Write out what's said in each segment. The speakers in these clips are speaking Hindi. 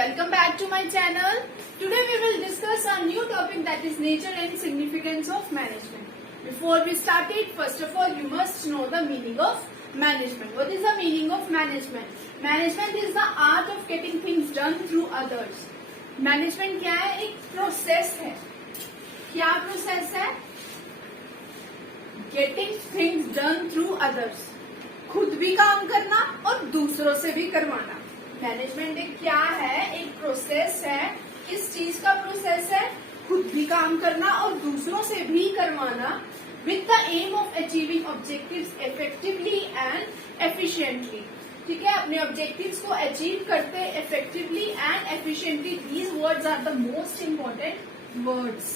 welcome back to my channel. Today we will discuss a new topic, that is nature and significance of management. Before we start it, first of all you must know the meaning of management. What is the meaning of management? Management is the art of getting things done through others. Management क्या है? एक प्रोसेस है. क्या प्रोसेस है? Getting things done through others. खुद भी काम करना और दूसरों से भी करवाना. मैनेजमेंट एक क्या है? एक प्रोसेस है. किस चीज का प्रोसेस है? खुद भी काम करना और दूसरों से भी करवाना, with the aim of achieving objectives effectively and efficiently. ठीक है, अपने ऑब्जेक्टिव्स को अचीव करते effectively and efficiently. These words are the most important words.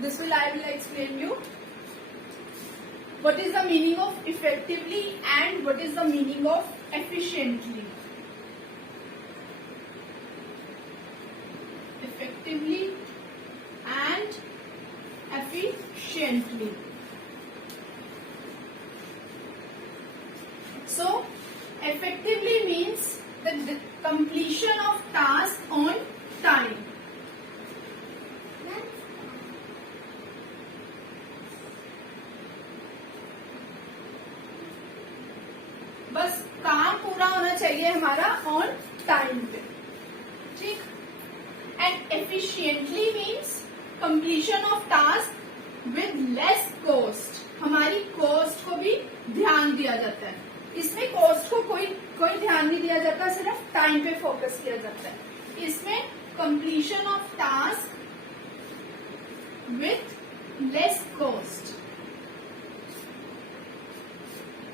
This will I will explain you. What is the meaning of effectively and what is the meaning of efficiently? Effectively and efficiently. So, effectively means the completion of task on time. बस काम पूरा होना चाहिए हमारा ऑन टाइम पे. ठीक. And efficiently means completion of task with less cost. हमारी कॉस्ट को भी ध्यान दिया जाता है. इसमें कॉस्ट को कोई ध्यान नहीं दिया जाता, सिर्फ टाइम पे फोकस किया जाता है. इसमें completion of task with less cost.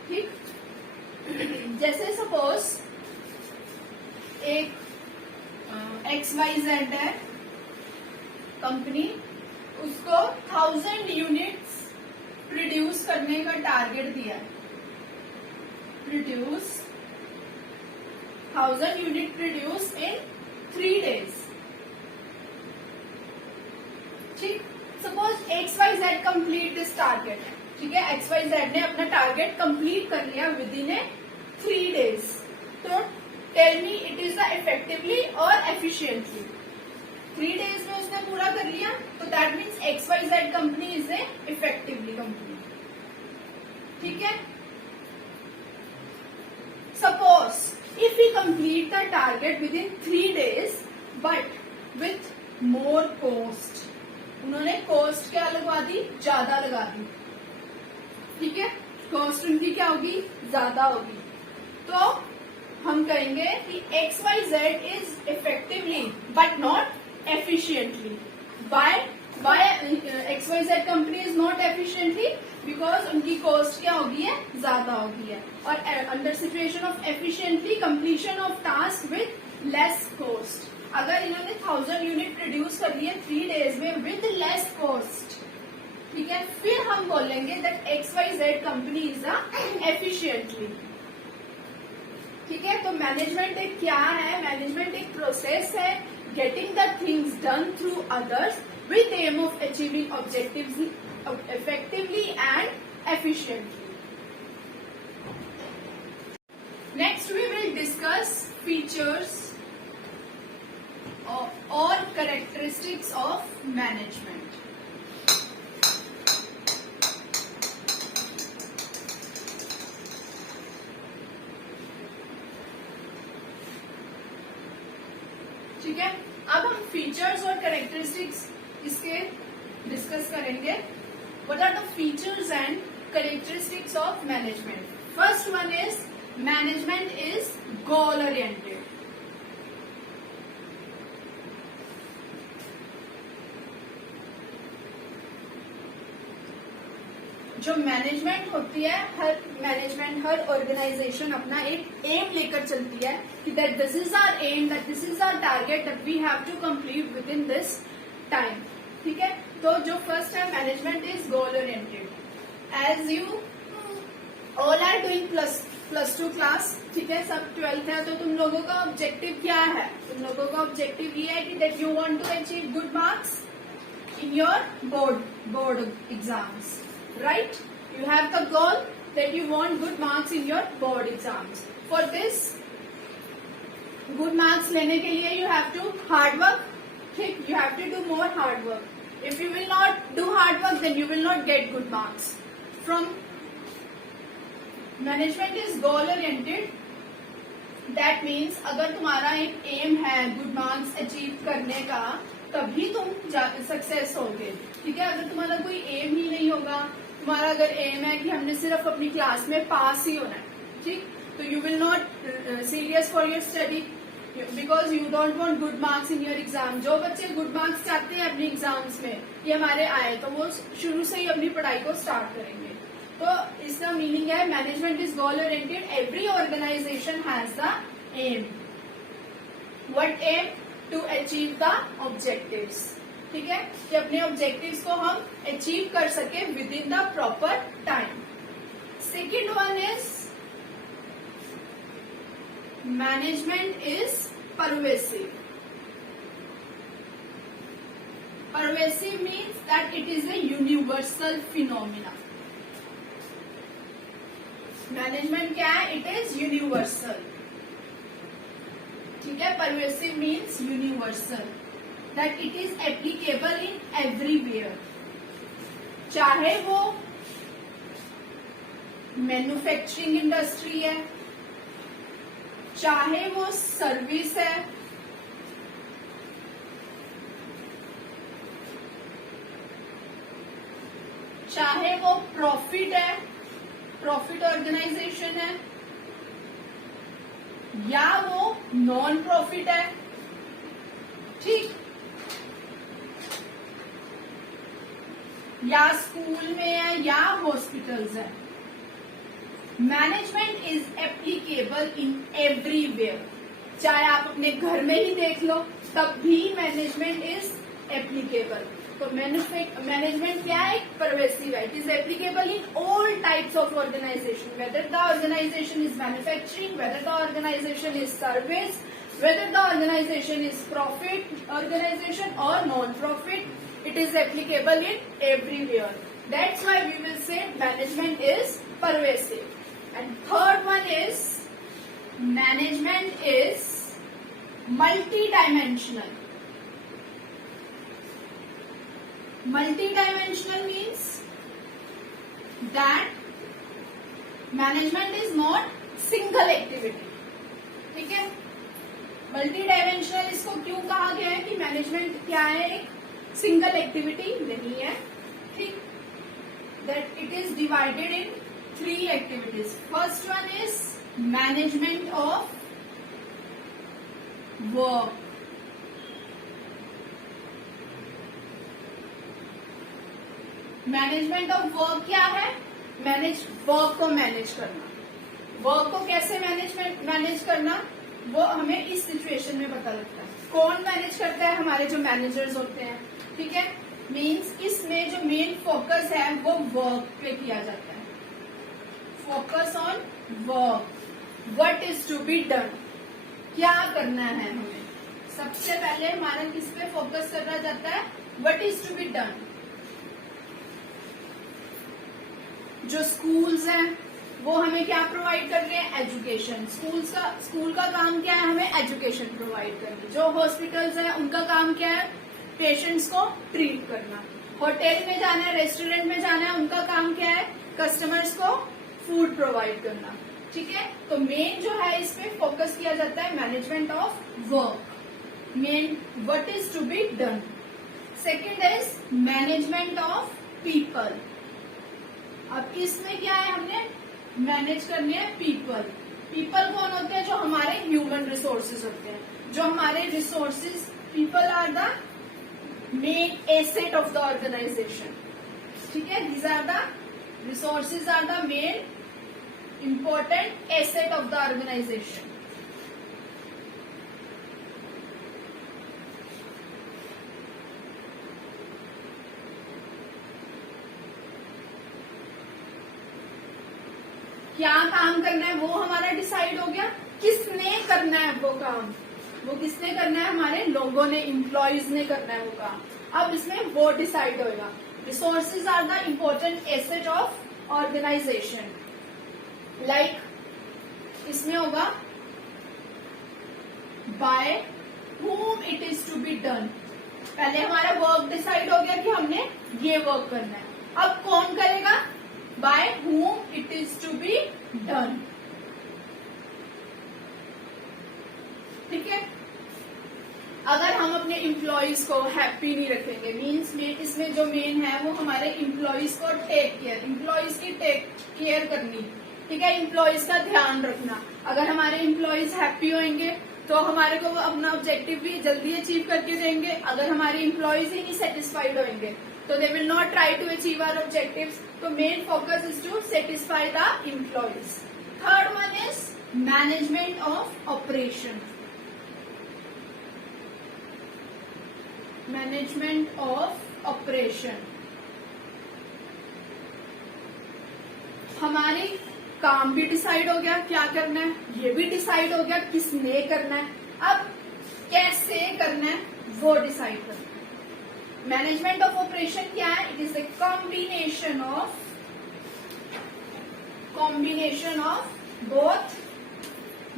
ठीक. जैसे सपोज एक XYZ है कंपनी, उसको 1000 यूनिट्स प्रोड्यूस करने का टारगेट दिया है. Produce 1000 unit produce in 3 days. ठीक. Suppose XYZ complete this target. ठीक है, XYZ ने अपना टारगेट कंप्लीट कर लिया विद इन 3 days. तो tell me it is the effectively और एफिशिएंटली. 3 days में उसने पूरा कर लिया, तो that means XYZ company is a effectively company. ठीक है. Suppose if we complete the target within 3 days but with more cost. उन्होंने कॉस्ट क्या लगवा दी? ज्यादा लगा दी. ठीक है, कॉस्ट उनकी क्या होगी? ज्यादा होगी. तो हम कहेंगे कि XYZ is effectively but not efficiently. By XYZ company is not efficiently because उनकी कॉस्ट क्या होगी है? ज्यादा होगी है. और under situation of efficiently completion of task with less cost. अगर इन्होंने 1000 यूनिट प्रोड्यूस कर लिए 3 days में विद लेस कॉस्ट, ठीक है, फिर हम बोलेंगे that XYZ company is efficiently. ठीक है. तो मैनेजमेंट एक क्या है? मैनेजमेंट एक प्रोसेस है, getting the things done through others with aim of achieving objectives effectively and efficiently. Next we will discuss features और कैरेक्टरिस्टिक्स ऑफ मैनेजमेंट. ठीक है. अब हम फीचर्स और कैरेक्टरिस्टिक्स इसके डिस्कस करेंगे. What are the features and characteristics of management? First one is management is goal oriented. जो मैनेजमेंट होती है, हर ऑर्गेनाइजेशन अपना एक एम लेकर चलती है कि that this is our aim, that this is our target, that we have to complete within this time. ठीक है. तो जो फर्स्ट है management is goal oriented. As you all are doing plus 2 class. ठीक है, सब 12th है, तो तुम लोगों का ऑब्जेक्टिव क्या है? तुम लोगों का ऑब्जेक्टिव ये है कि that you want to achieve good marks in your board exams. Right? You have the goal that you want good marks in your board exams. For this, good marks लेने के लिए you have to hard work. ठीक, you have to do more hard work. If you will not do hard work, then you will not get good marks. From management is goal oriented. That means अगर तुम्हारा एक एम है गुड मार्क्स अचीव करने का, तभी तुम सक्सेस होगे. ठीक है, अगर तुम्हारा कोई एम ही नहीं होगा, तुम्हारा अगर एम है कि हमने सिर्फ अपनी क्लास में पास ही होना है, ठीक, तो you will not serious for your study because you don't want good marks in your exam. जो बच्चे गुड मार्क्स चाहते हैं अपने एग्जाम्स में कि हमारे आए, तो वो शुरू से ही अपनी पढ़ाई को स्टार्ट करेंगे. तो इसका मीनिंग है management is goal oriented. Every organisation has the aim. What aim? To achieve the objectives. ठीक है, कि अपने ऑब्जेक्टिव्स को हम अचीव कर सके with in the proper time. Second one is management is pervasive. Pervasive means that it is a universal phenomena. Management क्या है? It is universal. ठीक है, pervasive means universal, that it is applicable in everywhere. चाहे वो मैन्युफैक्चरिंग इंडस्ट्री है, चाहे वो सर्विस है, चाहे वो प्रॉफिट है, प्रॉफिट ऑर्गेनाइजेशन है, या वो नॉन प्रॉफिट है. ठीक, या स्कूल में है या हॉस्पिटल्स है. Management is applicable in everywhere. चाहे आप अपने घर में ही देख लो, तब भी मैनेजमेंट इज एप्लीकेबल. तो मैनेजमेंट क्या है? परवेसिव है. It is applicable in all types of organisation, whether the organisation is manufacturing, whether the organisation is service, whether the organisation is profit organisation और non profit. It is applicable in everywhere. That's why we will say management is pervasive. And third one is management is multidimensional. Multidimensional means that management is not single activity. ठीक है, multidimensional इसको क्यों कहा गया है कि मैनेजमेंट क्या है? एक सिंगल एक्टिविटी नहीं है. ठीक, that it is divided in 3 activities. First one is management of work. Management of work क्या है? वर्क को मैनेज करना. वर्क को कैसे मैनेज करना, वो हमें इस सिचुएशन में पता लगता है. कौन मैनेज करता है? हमारे जो मैनेजर्स होते हैं. ठीक है, मीन्स इसमें जो मेन फोकस है वो वर्क पे किया जाता है. Focus on work. What is to be done, क्या करना है हमें. सबसे पहले हमारा किस पे फोकस करना जाता है? What is to be done. जो स्कूल्स हैं वो हमें क्या प्रोवाइड कर रहे हैं? एजुकेशन. स्कूल का काम क्या है? हमें एजुकेशन प्रोवाइड करनी. जो हॉस्पिटल्स हैं उनका काम क्या है? पेशेंट्स को ट्रीट करना. होटल में जाना है, रेस्टोरेंट में जाना है, उनका काम क्या है? कस्टमर्स को फूड प्रोवाइड करना. ठीक है, तो मेन जो है इस पे फोकस किया जाता है management of work. Main what is to be done. Second is management of people. अब इसमें क्या है? हमने मैनेज करने हैं पीपल. पीपल कौन होते हैं? जो हमारे ह्यूमन रिसोर्सेज होते हैं. जो हमारे resources, people are the main asset of the organisation. ठीक है, these are the resources are the main important asset of the organisation. क्या काम करना है वो हमारा डिसाइड हो गया. किसने करना है वो काम? वो किसने करना है? हमारे लोगों ने, एम्प्लॉयज ने करना है वो काम. अब इसमें वो डिसाइड होगा. Resources are the important asset of organisation. Like इसमें होगा by whom it is to be done. पहले हमारा वर्क डिसाइड हो गया कि हमने ये वर्क करना है, अब कौन करेगा, by whom it is to be done. ठीक है, अगर हम अपने एम्प्लॉयज को हैप्पी नहीं रखेंगे, मीन्स इसमें जो मेन है वो हमारे एम्प्लॉयज को टेक केयर, एम्प्लॉयज की टेक केयर करनी, ठीक है, एम्प्लॉयज का ध्यान रखना। अगर हमारे एम्प्लॉयज हैप्पी होंगे तो हमारे को वो अपना ऑब्जेक्टिव भी जल्दी अचीव करके देंगे। अगर हमारे एम्प्लॉयज ही नहीं सेटिस्फाइड होंगे तो they will not try to achieve our objectives. तो main focus is to satisfy the employees. Third one is management of operation. Management of operation, हमारे काम भी डिसाइड हो गया क्या करना है, ये भी डिसाइड हो गया किसने करना है, अब कैसे करना है वो डिसाइड करना है। मैनेजमेंट ऑफ ऑपरेशन क्या है, it is the combination of both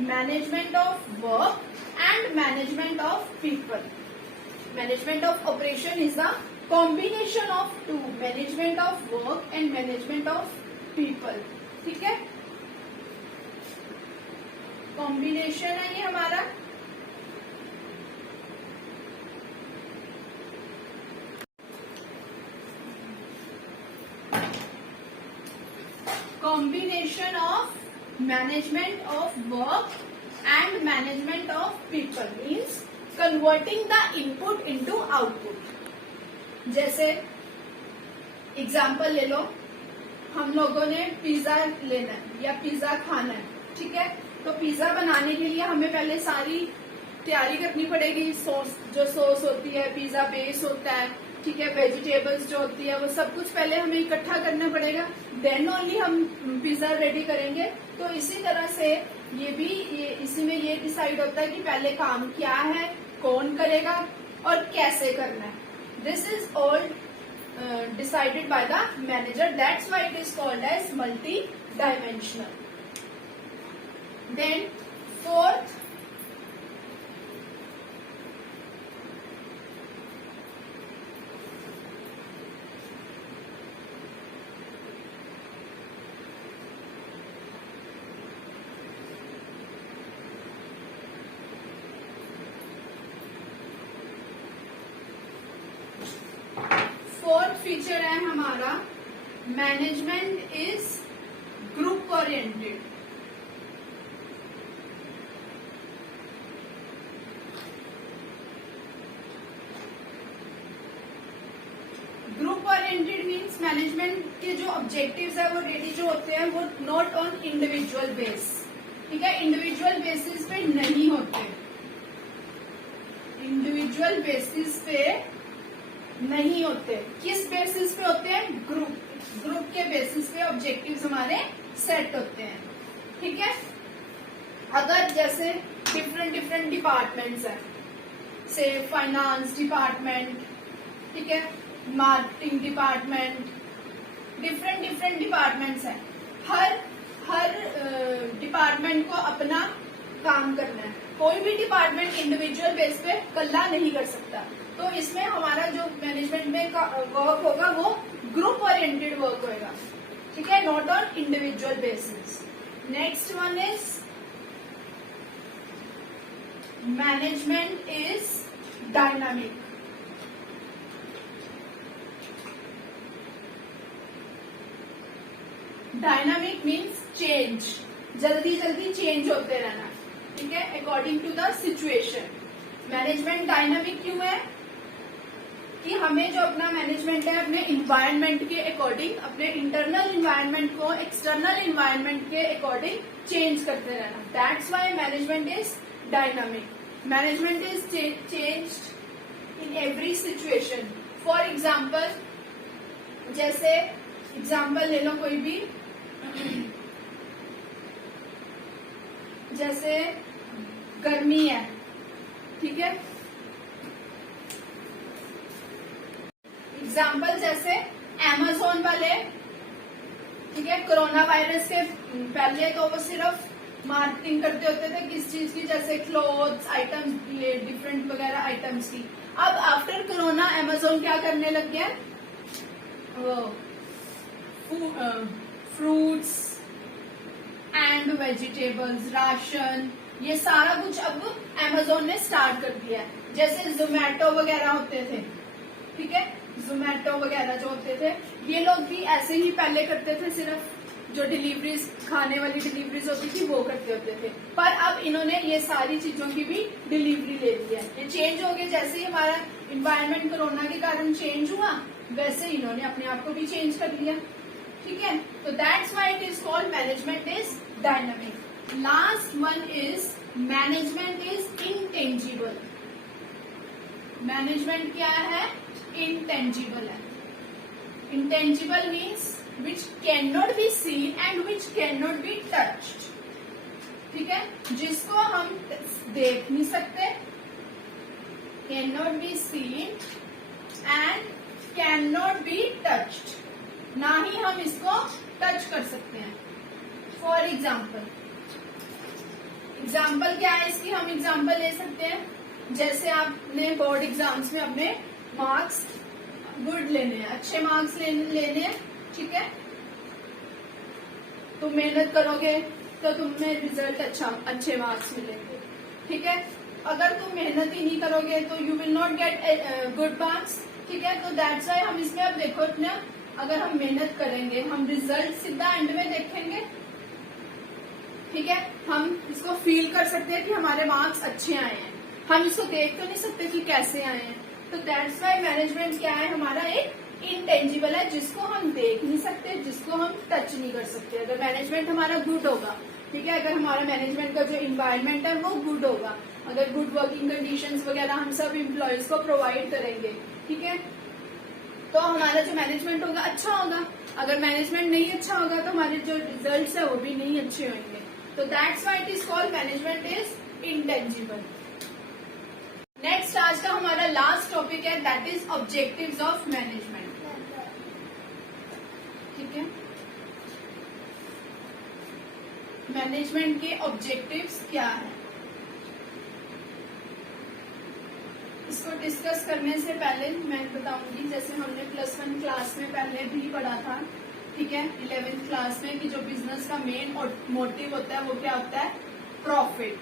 management of work and management of people. Management of operation is the combination of two, management of work and management of people। ठीक है, कॉम्बिनेशन है ये हमारा। combination of management of work and management of people means converting the input into output. जैसे एग्जाम्पल ले लो, हम लोगों ने पिज्जा लेना है या पिज्जा खाना है, ठीक है, तो पिज्जा बनाने के लिए हमें पहले सारी तैयारी करनी पड़ेगी। सॉस होती है, पिज्जा बेस होता है, ठीक है, वेजिटेबल्स जो होती है वो सब कुछ पहले हमें इकट्ठा करना पड़ेगा, देन ओनली हम पिज्जा रेडी करेंगे। तो इसी तरह से इसी में ये डिसाइड होता है कि पहले काम क्या है, कौन करेगा और कैसे करना है। This is all decided by the manager, that's why it is called as multi dimensional. Then fourth, feature है हमारा management is group oriented. Group oriented means management के जो ऑब्जेक्टिव्स है वो रेडी जो होते हैं वो नॉट ऑन इंडिविजुअल बेस, ठीक है, इंडिविजुअल बेसिस पे नहीं होते, इंडिविजुअल बेसिस पे नहीं होते। किस बेसिस पे होते हैं, ग्रुप के बेसिस पे ऑब्जेक्टिव्स हमारे सेट होते हैं। ठीक है, अगर जैसे डिफरेंट डिपार्टमेंट्स हैं, से फाइनेंस डिपार्टमेंट, ठीक है, मार्केटिंग डिपार्टमेंट, डिफरेंट डिपार्टमेंट्स हैं, हर डिपार्टमेंट को अपना काम करना है। कोई भी डिपार्टमेंट इंडिविजुअल बेस पे कल्ला नहीं कर सकता। तो इसमें हमारा जो मैनेजमेंट में वर्क होगा वो ग्रुप ओरिएंटेड वर्क होगा, ठीक है, not on individual basis. Next one is management is dynamic. Dynamic means change, जल्दी चेंज होते रहना, ठीक है, according to the situation. Management dynamic क्यों है कि हमें जो अपना मैनेजमेंट है अपने इन्वायरमेंट के अकॉर्डिंग, अपने इंटरनल इन्वायरमेंट को एक्सटर्नल इन्वायरमेंट के अकॉर्डिंग चेंज करते रहना। That's why management is dynamic. Management is changed in every situation. For example, जैसे एग्जाम्पल ले लो कोई भी, जैसे गर्मी है, ठीक है, एग्जाम्पल जैसे Amazon वाले ठीक है। कोरोना वायरस के पहले तो वो सिर्फ मार्केटिंग करते होते थे किस चीज की, जैसे क्लोथ्स आइटम्स, ये डिफरेंट वगैरह आइटम्स की। अब आफ्टर कोरोना अमेजोन क्या करने लग गया, फ्रूट्स एंड वेजिटेबल्स, राशन, ये सारा कुछ अब अमेजोन ने स्टार्ट कर दिया है। जैसे जोमेटो वगैरह होते थे, ठीक है, जोमेटो वगैरह जो होते थे, ये लोग भी ऐसे ही पहले करते थे, सिर्फ जो डिलीवरीज, खाने वाली डिलीवरीज होती थी वो करते होते थे। पर अब इन्होंने ये सारी चीजों की भी डिलीवरी ले ली है। ये चेंज हो गया, जैसे ही हमारा इन्वायरमेंट कोरोना के कारण चेंज हुआ, वैसे इन्होंने अपने आप को भी चेंज कर लिया, ठीक है। तो that's why it is called management is dynamic. Last one is management is intangible. Management क्या है, इंटेंजिबल है। Intangible means which cannot be seen and which cannot be touched, ठीक है, जिसको हम देख नहीं सकते, cannot be seen and cannot be touched, ना ही हम इसको टच कर सकते हैं। फॉर एग्जाम्पल क्या है इसकी, हम एग्जाम्पल ले सकते हैं, जैसे आपने बोर्ड एग्जाम्स में अपने मार्क्स गुड लेने हैं, अच्छे मार्क्स लेने हैं, ठीक है, तुम मेहनत करोगे तो तुम्हें रिजल्ट अच्छे मार्क्स मिलेंगे, ठीक है। अगर तुम मेहनत ही नहीं करोगे तो you will not get good marks, ठीक है। तो दैट्स व्हाई हम इसमें अब देखो ना, अगर हम मेहनत करेंगे हम रिजल्ट सीधा एंड में देखेंगे, ठीक है। हम इसको फील कर सकते हैं कि हमारे मार्क्स अच्छे आए हैं, हम इसको देख तो नहीं सकते कि कैसे आए हैं। तो दैट्स व्हाई मैनेजमेंट क्या है, हमारा एक इनटेंजिबल है, जिसको हम देख नहीं सकते, जिसको हम टच नहीं कर सकते। अगर मैनेजमेंट हमारा गुड होगा, ठीक है, अगर हमारा मैनेजमेंट का जो इन्वायरमेंट है वो गुड होगा, अगर गुड वर्किंग कंडीशंस वगैरह हम सब इम्प्लॉयज को प्रोवाइड करेंगे, ठीक है, तो हमारा जो मैनेजमेंट होगा अच्छा होगा। अगर मैनेजमेंट नहीं अच्छा होगा तो हमारे जो रिजल्ट्स है वो भी नहीं अच्छे होंगे। तो that's why it is called management is intangible. Next आज का हमारा लास्ट टॉपिक है, that is objectives of management, ठीक है। मैनेजमेंट के ऑब्जेक्टिव्स क्या है, इसको डिस्कस करने से पहले मैं बताऊंगी, जैसे हमने +1 क्लास में पहले भी पढ़ा था, ठीक है, 11th क्लास में, कि जो बिजनेस का मेन मोटिव होता है वो क्या होता है, प्रॉफिट।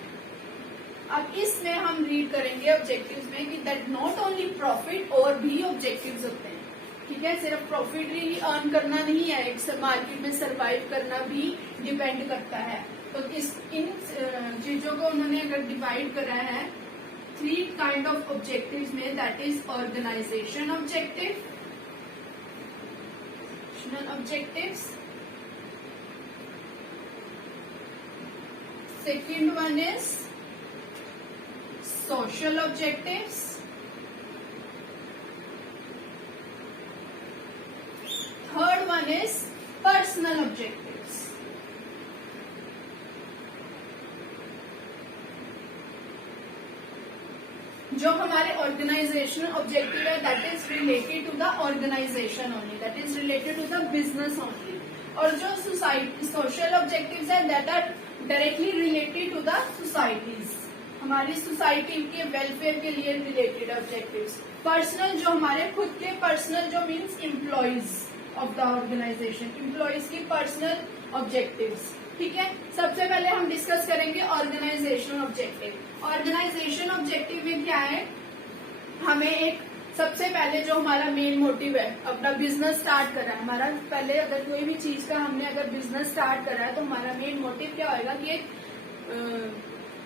अब इसमें हम रीड करेंगे ऑब्जेक्टिव्स में कि दैट नॉट ओनली प्रॉफिट, और भी ऑब्जेक्टिव्स होते हैं, ठीक है। सिर्फ प्रॉफिट ही अर्न करना नहीं है, एक मार्केट में सरवाइव करना भी डिपेंड करता है। तो इन चीजों को उन्होंने अगर डिवाइड करा है 3 काइंड ऑफ ऑब्जेक्टिव्स में, that is organisation objective, objectives, second one is social objectives, third one is personal objectives। जो हमारे ऑर्गेनाइजेशनल ऑब्जेक्टिव है, that is related to the organisation only, that is related to the business only. और जो सोसाइटी सोशल ऑब्जेक्टिव्स है, that are directly related to the societies, हमारी सोसाइटी के वेलफेयर के लिए रिलेटेड ऑब्जेक्टिव्स। पर्सनल जो हमारे खुद के पर्सनल, जो means employees of the organisation, employees की पर्सनल ऑब्जेक्टिव्स, ठीक है। सबसे पहले हम डिस्कस करेंगे ऑर्गेनाइजेशन ऑब्जेक्टिव। ऑर्गेनाइजेशन ऑब्जेक्टिव में क्या है, हमें एक सबसे पहले जो हमारा मेन मोटिव है, अपना बिजनेस स्टार्ट करा है, हमारा पहले अगर कोई भी चीज का हमने अगर बिजनेस स्टार्ट करा है तो हमारा मेन मोटिव क्या होगा कि एक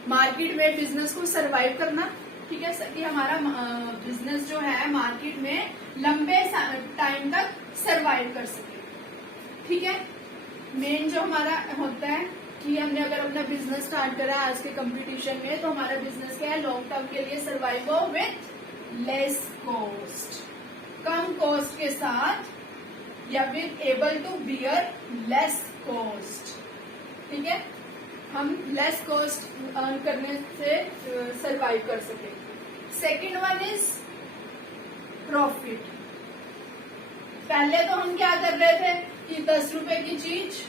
मार्केट में बिजनेस को सरवाइव करना, ठीक है, कि हमारा बिजनेस जो है मार्केट में लंबे टाइम तक सरवाइव कर सके, ठीक है। मेन जो हमारा होता है कि हमने अगर अपना बिजनेस स्टार्ट करा है आज के कंपटीशन में, तो हमारा बिजनेस क्या है, लॉन्ग टर्म के लिए सरवाइव हो विथ लेस कॉस्ट, कम कॉस्ट के साथ, या with able to bear less cost, ठीक है, हम लेस कॉस्ट अर्न करने से सरवाइव कर सके। Second one is profit. पहले तो हम क्या कर रहे थे, कि 10 रुपए की चीज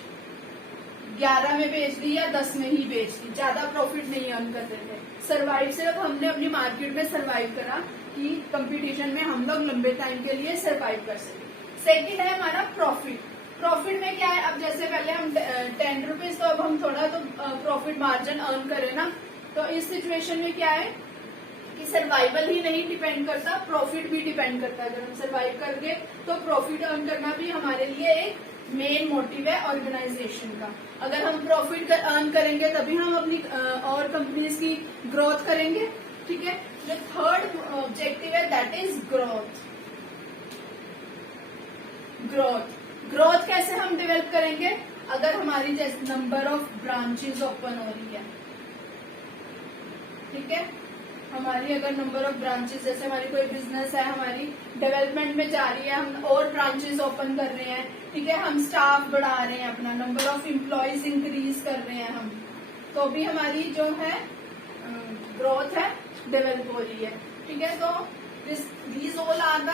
11 में बेच दी या 10 में ही बेच दी, ज्यादा प्रॉफिट नहीं अर्न कर रहे थे। सर्वाइव सिर्फ हमने अपनी मार्केट में सर्वाइव करा कि कंपटीशन में हम लोग लंबे टाइम के लिए सर्वाइव कर सके। सेकंड है हमारा प्रॉफिट। प्रॉफिट में क्या है, अब जैसे पहले हम 10 रुपीज, तो अब हम थोड़ा तो प्रॉफिट मार्जिन अर्न करें ना, तो इस सिचुएशन में क्या है कि सर्वाइवल ही नहीं डिपेंड करता, प्रॉफिट भी डिपेंड करता है। अगर हम सर्वाइव करके तो प्रॉफिट अर्न करना भी हमारे लिए एक मेन मोटिव है ऑर्गेनाइजेशन का। अगर हम प्रॉफिट अर्न करेंगे तभी हम अपनी और कंपनीज की ग्रोथ करेंगे। ठीक है, जो थर्ड ऑब्जेक्टिव है दैट इज ग्रोथ। ग्रोथ कैसे हम डेवलप करेंगे, अगर हमारी जैसे नंबर ऑफ ब्रांचेस ओपन हो रही है, ठीक है, हमारी अगर नंबर ऑफ ब्रांचेस, जैसे हमारी कोई बिजनेस है, हमारी डेवलपमेंट में जा रही है, हम और ब्रांचेस ओपन कर रहे हैं, ठीक है, हम स्टाफ बढ़ा रहे हैं, अपना नंबर ऑफ एम्प्लॉयज इंक्रीज कर रहे हैं हम, तो भी हमारी जो है ग्रोथ है डेवलप हो रही है। ठीक है, तो these all are the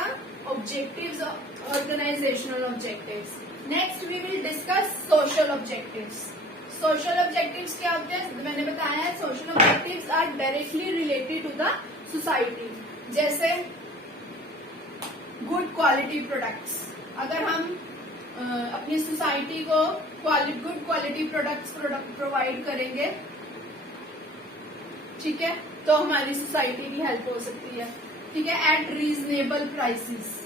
objectives, organisational objectives. Next we will discuss social objectives. Social objectives क्या होते हैं, मैंने बताया है, social objectives are directly related to the society. जैसे गुड क्वालिटी प्रोडक्ट्स, अगर हम अपनी सोसाइटी को गुड क्वालिटी प्रोडक्ट्स प्रोवाइड करेंगे, ठीक है, तो हमारी सोसाइटी की हेल्प हो सकती है। ठीक है, एट रीजनेबल प्राइसेस,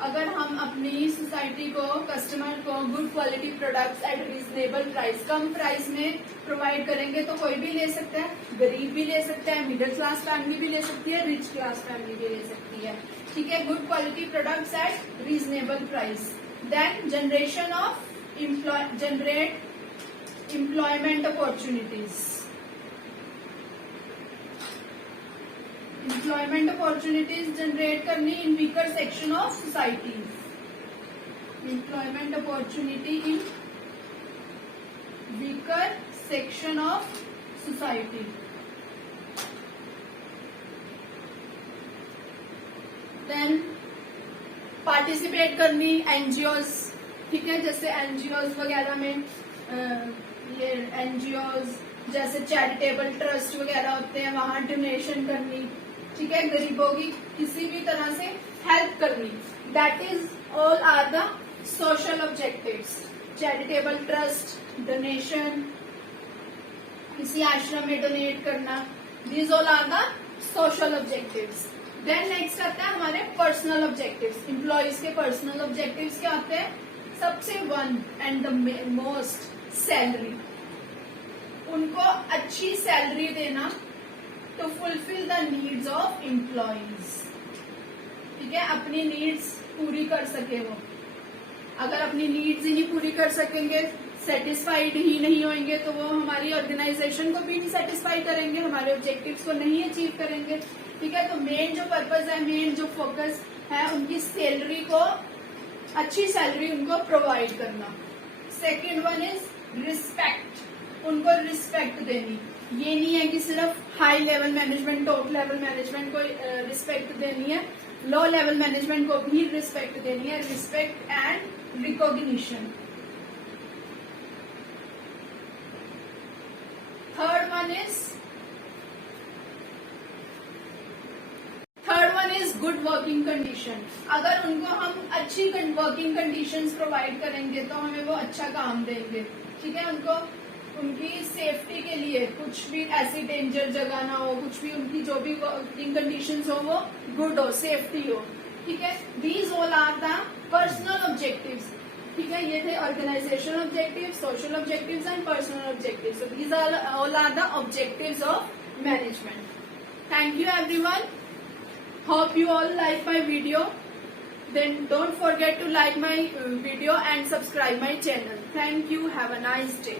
अगर हम अपनी सोसाइटी को, कस्टमर को good quality products at reasonable price, come price में प्रोवाइड करेंगे तो कोई भी ले सकता है, गरीब भी ले सकता है, मिडिल क्लास फैमिली भी ले सकती है, रिच क्लास फैमिली भी ले सकती है। ठीक है, good quality products at reasonable price. Then generate employment opportunities. Employment opportunities generate करनी in weaker section of society. Employment opportunity in weaker section of society. Then participate करनी एनजीओज। ठीक है, जैसे एनजीओज वगैरह में ये एनजीओज जैसे चैरिटेबल ट्रस्ट वगैरह होते हैं, वहां डोनेशन करनी। ठीक है, गरीबों की किसी भी तरह से हेल्प करनी। That is all are the social objectives. Charitable trust, donation, किसी आश्रम में डोनेट करना, these all are the social objectives. Then next आता है हमारे पर्सनल ऑब्जेक्टिव्स। एम्प्लॉयज के पर्सनल ऑब्जेक्टिव्स क्या होते हैं, सबसे one and the most, salary. उनको अच्छी सैलरी देना to fulfil the needs of employees. ठीक है, अपनी नीड्स पूरी कर सके वो। अगर अपनी नीड्स ही नहीं पूरी कर सकेंगे, सेटिस्फाइड ही नहीं होंगे, तो वो हमारी ऑर्गेनाइजेशन को भी नहीं सेटिस्फाई करेंगे, हमारे ऑब्जेक्टिव्स को नहीं अचीव करेंगे। ठीक है, तो मेन जो पर्पस है, मेन जो फोकस है, उनकी सैलरी को, अच्छी सैलरी उनको प्रोवाइड करना। Second one is respect. उनको रिस्पेक्ट देनी। ये नहीं है कि सिर्फ high level management, top level management को रिस्पेक्ट देनी है, लो लेवल मैनेजमेंट को भी रिस्पेक्ट देनी है। Respect and recognition. Third one is good working condition. अगर उनको हम अच्छी वर्किंग कंडीशंस प्रोवाइड करेंगे तो हमें वो अच्छा काम देंगे। ठीक है, उनको उनकी सेफ्टी के लिए कुछ भी ऐसी डेंजर जगह ना हो, कुछ भी उनकी जो भी वर्किंग कंडीशंस हो वो गुड हो, सेफ्टी हो। ठीक है, these all are the personal objectives. ठीक है, ये थे organisation objectives, social objectives and personal objectives. So these all are the objectives of management. Thank you everyone. Hope you all like my video. Then don't forget to like my video and subscribe my channel. Thank you. Have a nice day.